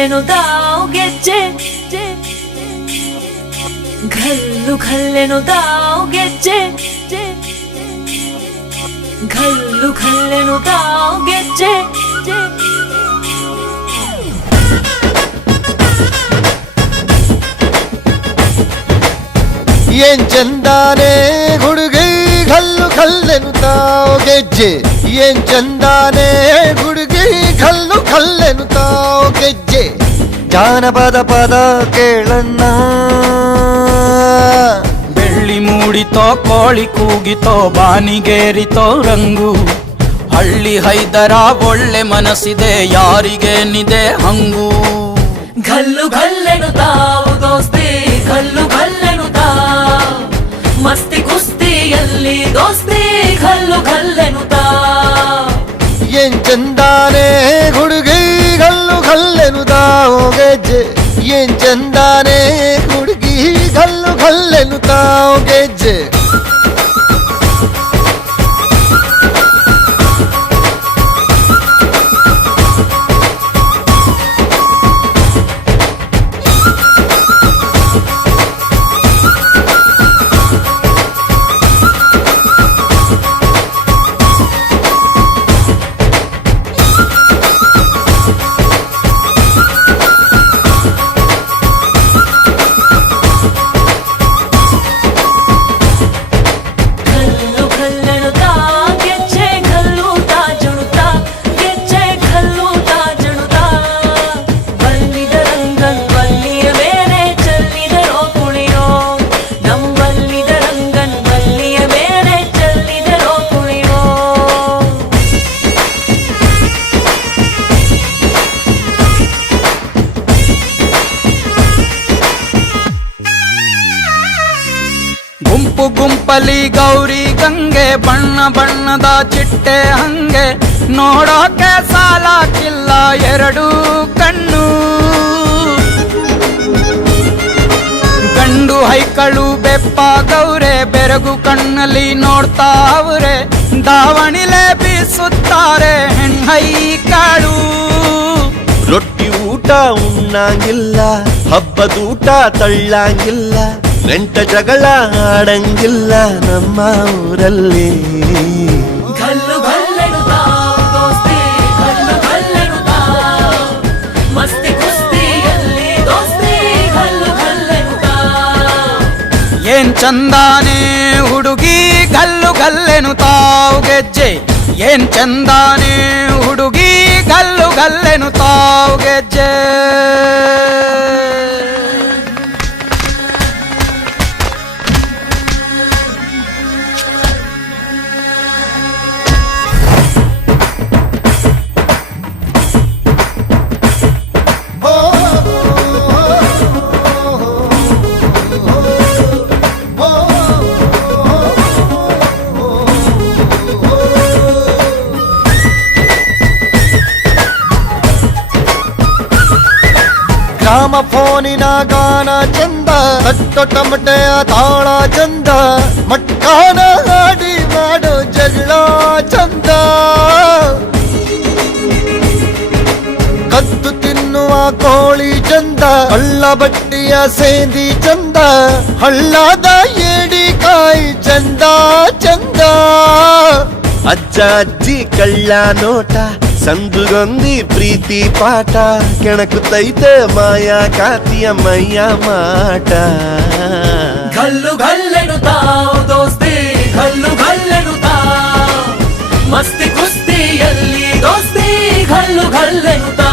ಘಲ್ಲೆನುತಾವ್ ಗೆಜ್ಜೆ ಘಲ್ಲು ಘಲ್ಲೆನುತಾವ್ ಗೆಜ್ಜೆ ಘಲ್ಲು ಘಲ್ಲೆನುತಾವ್ ಗೆಜ್ಜೆ ಏನ್ ಚಂದಾನೆ ಹುಡುಗಿ ಘಲ್ಲು ಘಲ್ಲೆನುತಾವ್ ಗೆಜ್ಜೆ ಏನ್ ಚಂದಾನೆ ಹುಡುಗಿ ಘಲ್ಲು ಘಲ್ಲೆನುತಾವ್ ಗೆಜ್ಜೆ ಜಾನಪದ ಪದ ಕೇಳಣ್ಣ ಬೆಳ್ಳಿ ಮೂಡಿತೋ ಕೋಳಿ ಕೂಗಿತೋ ಬಾನಿಗೇರಿತೋ ರಂಗು ಹಳ್ಳಿ ಹೈದರ ಒಳ್ಳೆ ಮನಸ್ಸಿದೆ ಯಾರಿಗೇನಿದೆ ಹಂಗು ಘಲ್ಲು ಘಲ್ಲೆನುತಾವ್ ದೋಸ್ತಿ ಘಲ್ಲು ಘಲ್ಲೆನುತಾವ್ ಮಸ್ತಿ ಕುಸ್ತಿಯಲ್ಲಿ ದೋಸ್ತಿ ಘಲ್ಲು ಘಲ್ಲೆನುತಾವ್ ಏನ್ ಚಂದಾನೆ ಹುಡುಗಿ ಘಲ್ಲು ಘಲ್ಲೆನುತಾವ್ ಗೆಜ್ಜೆ ಏನ್ ಚಂದಾನೆ ಹುಡುಗಿ ಘಲ್ಲು ಘಲ್ಲೆನುತಾವ್ ಗೆಜ್ಜೆ ಗುಂಪು ಗುಂಪಲಿ ಗೌರಿ ಗಂಗೆ ಬಣ್ಣ ಬಣ್ಣದ ಚಿಟ್ಟೆ ಹಂಗೆ ನೋಡೋಕೆ ಸಾಲಾಕಿಲ್ಲ ಎರಡು ಕಣ್ಣು ಗಂಡು ಹೈಕಳು ಬೆಪ್ಪ ಗೌರೆ ಬೆರಗು ಕಣ್ಣಲ್ಲಿ ನೋಡ್ತಾ ಅವ್ರೆ ದಾವಣಿಲೆ ಬೀಸುತ್ತಾರೆ ಹೆಣ್ಹೈಕಾಳು ರೊಟ್ಟಿ ಊಟ ಉಣ್ಣಂಗಿಲ್ಲ ಹಬ್ಬದೂಟ ತಳ್ಳಂಗಿಲ್ಲ ನೆಂಟ ಜಗಳ ಆಡಂಗಿಲ್ಲ ನಮ್ಮ ಊರಲ್ಲಿ ಘಲ್ಲು ಘಲ್ಲೆನುತಾವ್ ದೋಸ್ತಿ ಘಲ್ಲು ಘಲ್ಲೆನುತಾವ್ ಮಸ್ತಿ ಕುಸ್ತಿಯಲ್ಲಿ ದೋಸ್ತಿ ಘಲ್ಲು ಘಲ್ಲೆನುತಾವ್ ಏನ್ ಚಂದಾನೆ ಹುಡುಗಿ ಘಲ್ಲು ಘಲ್ಲೆನುತಾವ್ ಗೆಜ್ಜೆ ಏನ್ ಚಂದಾನೆ ಹುಡುಗಿ ಘಲ್ಲು ಘಲ್ಲೆನುತಾವ್ ಗೆಜ್ಜೆ ಗ್ರಾಮ ಫೋನಿನ ಗಾನ ಚಂದ ತಟ್ಟೊ ಟಮಟೆಯ ತಾಳ ಚಂದ ಮಟ್ಕಾನ ಹಾಡಿ ಮಾಡೋ ಜಗಳ ಚಂದ ಕದ್ದು ತಿನ್ನುವ ಕೋಳಿ ಚಂದ ಹಳ್ಳ ಬಟ್ಟಿಯ ಸೇಂದಿ ಚಂದ ಹಳ್ಳದ ಏಡಿಕಾಯಿ ಚಂದ ಚಂದ ಅಜ್ಜ ಅಜ್ಜಿ ಕಳ್ಳ ನೋಟ ಸಂದುಗೊಂದಿ ಪ್ರೀತಿ ಪಾಠ ಕೆಣಕುತ್ತೈತೆ ಮಾಯಾ ಕಾತಿಯ ಮೈಯ ಮಾಟ ಘಲ್ಲು ಘಲ್ಲೆನುತಾವ್ ದೋಸ್ತಿ ಘಲ್ಲು ಘಲ್ಲೆನುತಾವ್ ಮಸ್ತಿ ಕುಸ್ತಿಯಲ್ಲಿ ದೋಸ್ತಿ ಘಲ್ಲು ಘಲ್ಲೆನುತಾವ್